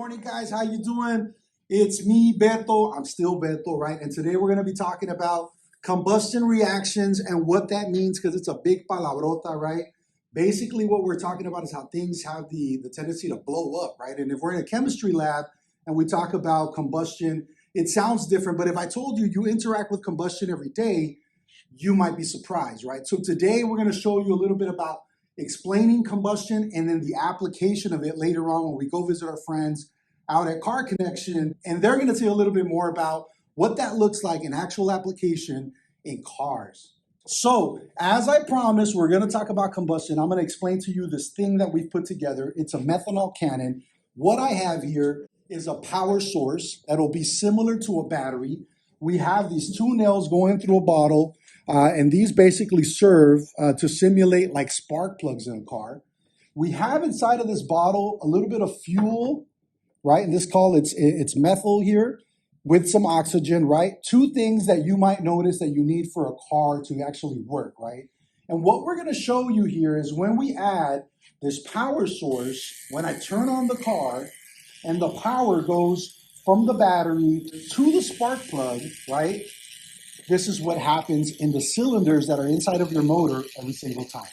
morning, guys. How you doing? It's me, Beto. I'm still Beto, right? And today we're going to be talking about combustion reactions and what that means, because it's a big palabrota, right? Basically, what we're talking about is how things have the tendency to blow up, right? And if we're in a chemistry lab and we talk about combustion, it sounds different. But if I told you you interact with combustion every day, you might be surprised, right? So today we're going to show you a little bit about explaining combustion and then the application of it later on when we go visit our friends out at Car Connection, and they're going to tell you a little bit more about what that looks like in actual application in cars. So, as I promised, we're going to talk about combustion. I'm going to explain to you this thing that we've put together. It's a methanol cannon. What I have here is a power source that'll be similar to a battery. We have these two nails going through a bottle, and these basically serve to simulate like spark plugs in a car. We have inside of this bottle a little bit of fuel, right? In this call, it's methyl here with some oxygen, right? Two things that you might notice that you need for a car to actually work, right? And what we're going to show you here is when we add this power source, when I turn on the car and the power goes from the battery to the spark plug, right? This is what happens in the cylinders that are inside of your motor every single time.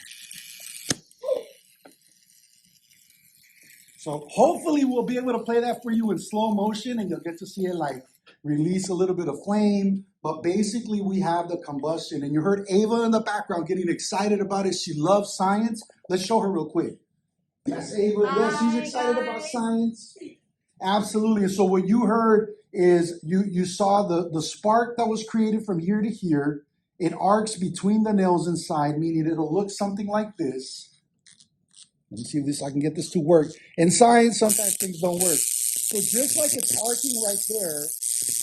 So hopefully we'll be able to play that for you in slow motion and you'll get to see it like release a little bit of flame. But basically we have the combustion, and you heard Ava in the background getting excited about it. She loves science. Let's show her real quick. Yes, Ava. Yes, she's excited about science. Absolutely. And so what you heard is you saw the spark that was created from here to here. It arcs between the nails inside, meaning it'll look something like this. Let me see if I can get this to work. In science, sometimes things don't work. So just like it's arcing right there,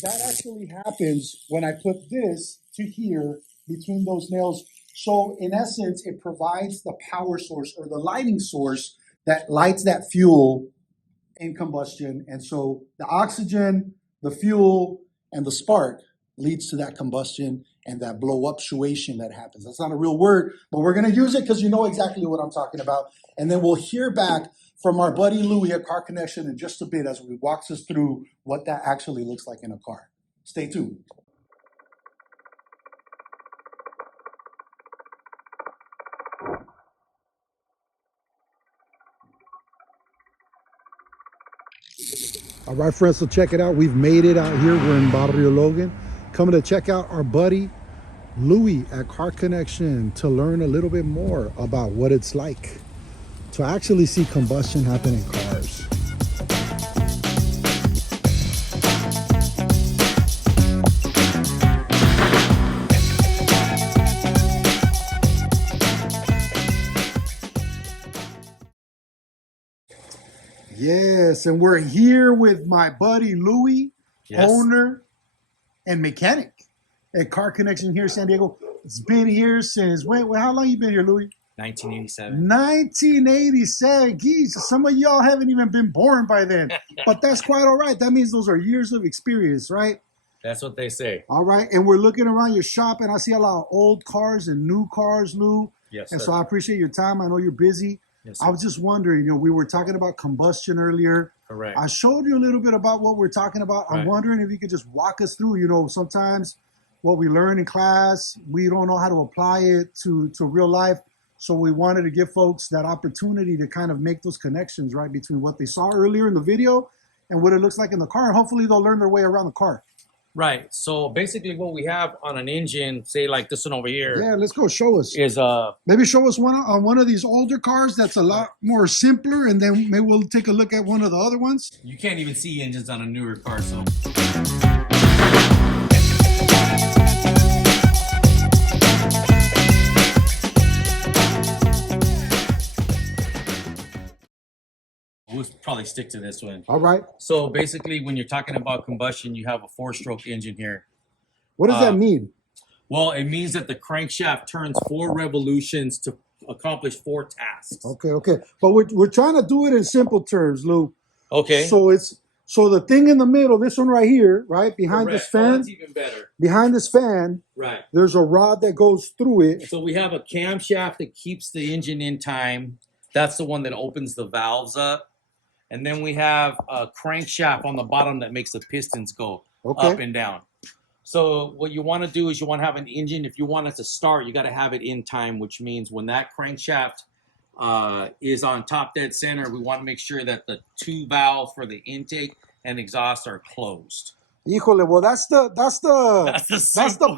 that actually happens when I put this to here between those nails. So in essence, it provides the power source or the lighting source that lights that fuel in combustion. And so the oxygen, the fuel, and the spark leads to that combustion and that blow-uptuation that happens. That's not a real word, but we're going to use it because you know exactly what I'm talking about. And then we'll hear back from our buddy Louie at Car Connection in just a bit as he walks us through what that actually looks like in a car. Stay tuned. All right, friends, so check it out. We've made it out here. We're in Barrio Logan. Coming to check out our buddy Louie at Car Connection to learn a little bit more about what it's like to actually see combustion happen in cars. Yes, and we're here with my buddy Louie, yes, owner and mechanic at Car Connection here in San Diego. It's been here since when? How long you been here, Louie? 1987. 1987. Geez, some of y'all haven't even been born by then. But that's quite all right. That means those are years of experience, right? That's what they say. All right. And we're looking around your shop, and I see a lot of old cars and new cars, Lou. Yes, and sir. so I appreciate your time. I know you're busy. Yes, I was just wondering, we were talking about combustion earlier. Correct. I showed you a little bit about what we're talking about. Right. I'm wondering if you could just walk us through, sometimes what we learn in class, we don't know how to apply it to real life. So we wanted to give folks that opportunity to kind of make those connections, right, between what they saw earlier in the video and what it looks like in the car. And hopefully they'll learn their way around the car. Right. So basically what we have on an engine, say like this one over here. Yeah, let's go. Show us. Is maybe show us one on one of these older cars that's a lot more simpler, and then maybe we'll take a look at one of the other ones. You can't even see engines on a newer car, so. We'll probably stick to this one. All right. So basically, when you're talking about combustion, you have a 4-stroke engine here. What does that mean? Well, it means that the crankshaft turns 4 revolutions to accomplish 4 tasks. Okay. But we're trying to do it in simple terms, Lou. Okay. So the thing in the middle, this one right here, right behind Correct. this fan. Oh, that's even better. Behind this fan, right, there's a rod that goes through it. So we have a camshaft that keeps the engine in time. That's the one that opens the valves up. and then we have a crankshaft on the bottom that makes the pistons go Okay. up and down. So what you want to do is you want to have an engine. If you want it to start, you got to have it in time, which means when that crankshaft is on top dead center, we want to make sure that the two valves for the intake and exhaust are closed. Híjole, well that's the simple.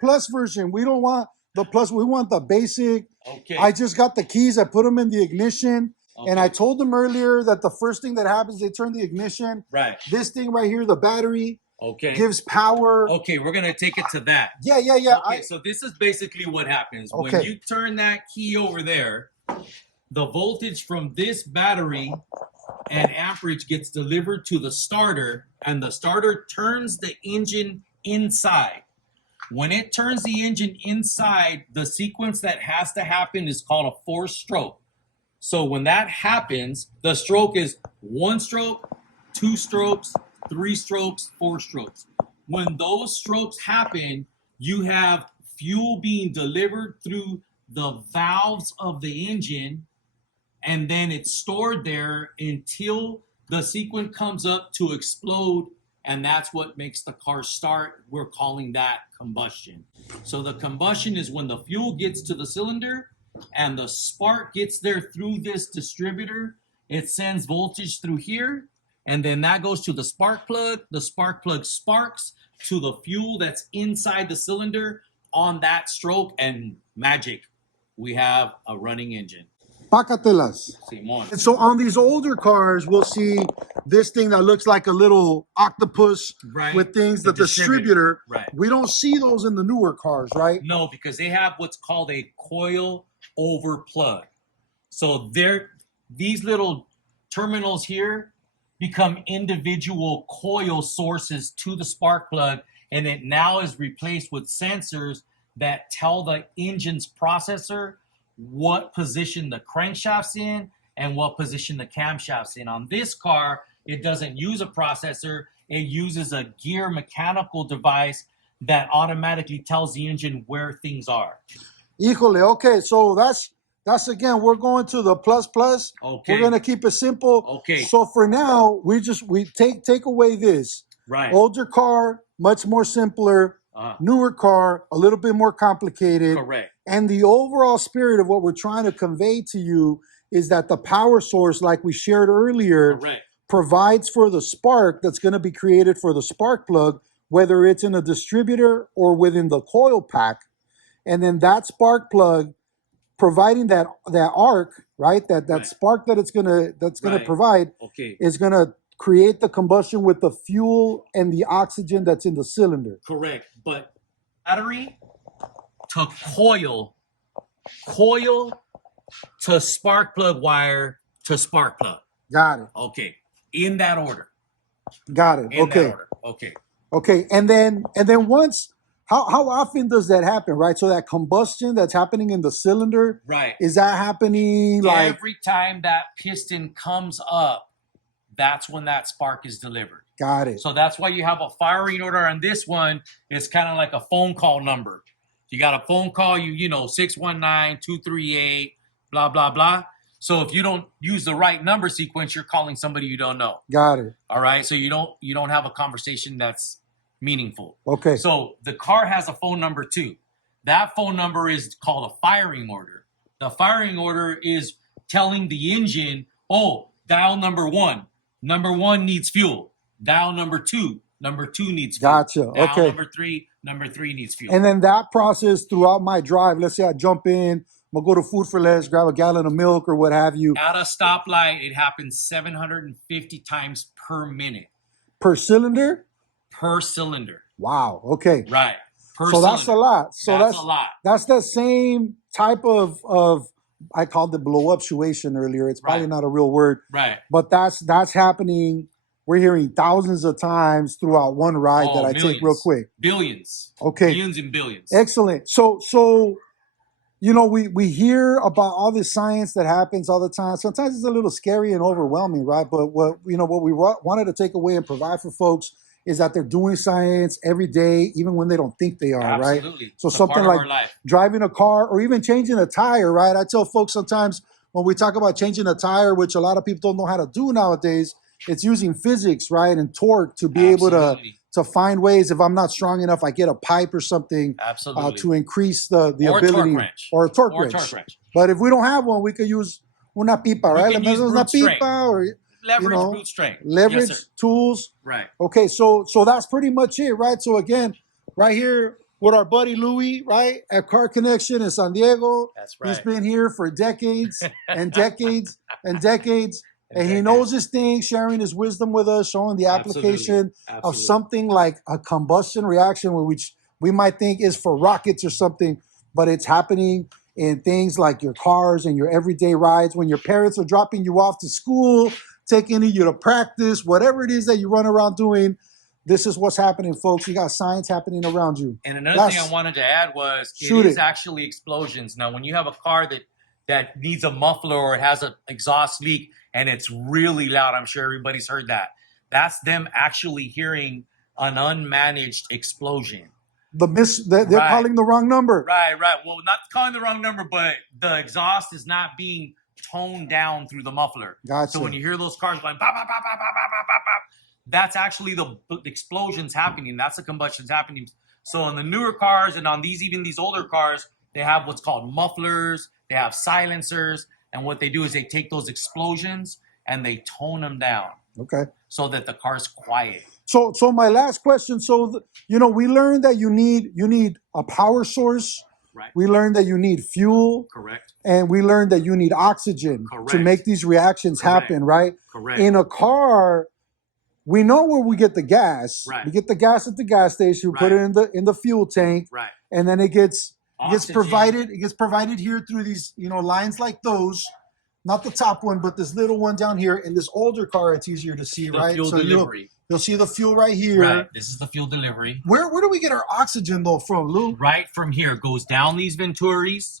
plus version. We don't want the plus. We want the basic. Okay. I just got the keys. I put them in the ignition. Okay. And I told them earlier that the first thing that happens, they turn the ignition. Right. This thing right here, the battery, okay, gives power. Okay, we're gonna take it to that. Yeah. Okay, so this is basically what happens. Okay. When you turn that key over there, the voltage from this battery and amperage gets delivered to the starter, and the starter turns the engine inside. When it turns the engine inside, the sequence that has to happen is called a forced stroke. So when that happens, the stroke is 1 stroke, 2 strokes, 3 strokes, 4 strokes. When those strokes happen, you have fuel being delivered through the valves of the engine, and then it's stored there until the sequence comes up to explode, and that's what makes the car start. We're calling that combustion. So the combustion is when the fuel gets to the cylinder and the spark gets there through this distributor. It sends voltage through here, and then that goes to the spark plug. The spark plug sparks to the fuel that's inside the cylinder on that stroke, and magic, we have a running engine. Pácatelas. Simón. And so on these older cars, we'll see this thing that looks like a little octopus Right. with things, the distributor. distributor. Right. We don't see those in the newer cars, right? No, because they have what's called a coil over plug. So these little terminals here become individual coil sources to the spark plug, and it now is replaced with sensors that tell the engine's processor what position the crankshaft's in and what position the camshaft's in. On this car, it doesn't use a processor. It uses a gear mechanical device that automatically tells the engine where things are. Híjole, okay, so that's again, we're going to the plus. Okay. We're gonna keep it simple. Okay. So for now, we take away this. Right. Older car, much more simpler. Newer car, a little bit more complicated. Correct. And the overall spirit of what we're trying to convey to you is that the power source, like we shared earlier, Correct. provides for the spark that's going to be created for the spark plug, whether it's in a distributor or within the coil pack. And then that spark plug providing that arc, right? That Right. spark that's gonna Right. provide Okay. is gonna create the combustion with the fuel and the oxygen that's in the cylinder. Correct. But battery to coil to spark plug wire to spark plug. Got it. Okay. In that order. Got it. In Okay. that order. Okay. Okay. And then once how often does that happen, right? So that combustion that's happening in the cylinder, Right. is that happening like Every time that piston comes up, that's when that spark is delivered. got it. So that's why you have a firing order on this one. It's kind of like a phone call number. You got a phone call, you know, 619-238, blah, blah, blah. So if you don't use the right number sequence, you're calling somebody you don't know. Got it. All right. So you don't have a conversation that's meaningful. Okay. So the car has a phone number too. That phone number is called a firing order. The firing order is telling the engine, oh, dial number 1. Number 1 needs fuel. Dial number 2. Number 2 needs fuel. Gotcha. Dial Okay. Number 3 needs fuel. And then that process throughout my drive, let's say I jump in, I'm gonna go to Food for Less, grab a gallon of milk or what have you. At a stoplight, it happens 750 times per minute. Per cylinder? Per cylinder. Wow. Okay. Right. Per So cylinder. that's a lot. So that's a lot. That's the same type of I called it blow up situation earlier. It's probably Right. not a real word, Right. but that's happening. We're hearing thousands of times throughout one ride that I take real millions. quick. Billions. Okay. Billions and billions. Excellent. So you know, we hear about all this science that happens all the time. Sometimes it's a little scary and overwhelming, right? But what we wanted to take away and provide for folks is that they're doing science every day, even when they don't think they are, right? Absolutely. So It's a something part of like our life. driving a car or even changing a tire, right? I tell folks sometimes when we talk about changing a tire, which a lot of people don't know how to do nowadays, it's using physics, right, and torque to be able to find ways. If I'm not strong enough, I get a pipe or something to increase the or ability, or a torque wrench. But if we don't have one, we could use una pipa, right? We can use brute strength. Or leverage, brute strength, leverage, yes, tools. Right. Okay, so that's pretty much it, right? So again, right here with our buddy Louis, right, at Car Connection in San Diego. That's right. He's been here for decades and decades and decades. And he knows his thing, sharing his wisdom with us, showing the application of something like a combustion reaction, which we might think is for rockets or something, but it's happening in things like your cars and your everyday rides, when your parents are dropping you off to school, taking you to practice, whatever it is that you run around doing. This is what's happening, folks. You got science happening around you. And another thing I wanted to add was it is actually explosions. Now, when you have a car that needs a muffler or it has an exhaust leak and it's really loud, I'm sure everybody's heard that. That's them actually hearing an unmanaged explosion. They're calling the wrong number. Right. Well, not calling the wrong number, but the exhaust is not being toned down through the muffler. Gotcha. So when you hear those cars going pop, pop, pop, pop, pop, pop, pop, pop, that's actually the explosions happening. That's the combustions happening. So on the newer cars and on even these older cars, they have what's called mufflers. They have silencers. And what they do is they take those explosions and they tone them down. Okay. So that the car's quiet. So my last question. So, we learned that you need a power source. Right. We learned that you need fuel. Correct. And we learned that you need oxygen to make these reactions happen, right? Correct. In a car, we know where we get the gas. Right. We get the gas at the gas station. We put it in the fuel tank. Right. And then it gets Oxygen. provided here through these lines like those. Not the top one, but this little one down here. In this older car, it's easier to see, right? Fuel delivery. You'll see the fuel right here. Right. This is the fuel delivery. Where do we get our oxygen though from, Lou? Right from here. It goes down these venturis.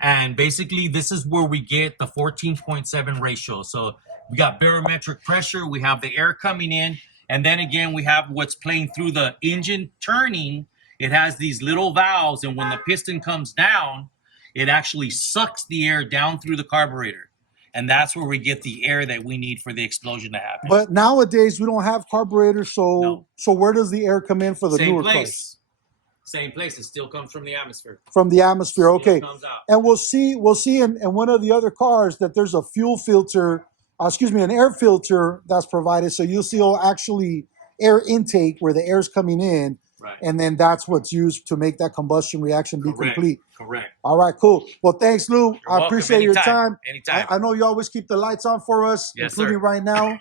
And basically, this is where we get the 14.7 ratio. So we got barometric pressure. We have the air coming in. And then again, we have what's playing through the engine turning. It has these little valves. And when the piston comes down, it actually sucks the air down through the carburetor. And that's where we get the air that we need for the explosion to happen. But nowadays, we don't have carburetors. So where does the air come in for the newer cars? Same place. It still comes from the atmosphere. From the atmosphere, okay. Comes out. And we'll see in one of the other cars that there's a fuel filter, an air filter that's provided. So you'll see actually air intake where the air's coming in. Right. And then that's what's used to make that combustion reaction be complete. Correct. All right, cool. Well, thanks, Lou. I appreciate your time. Anytime. I know you always keep the lights on for us, yes, including sir. right now.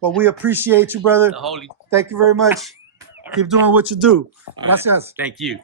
But we appreciate you, brother. Thank you very much. Keep doing what you do. Gracias. Thank you.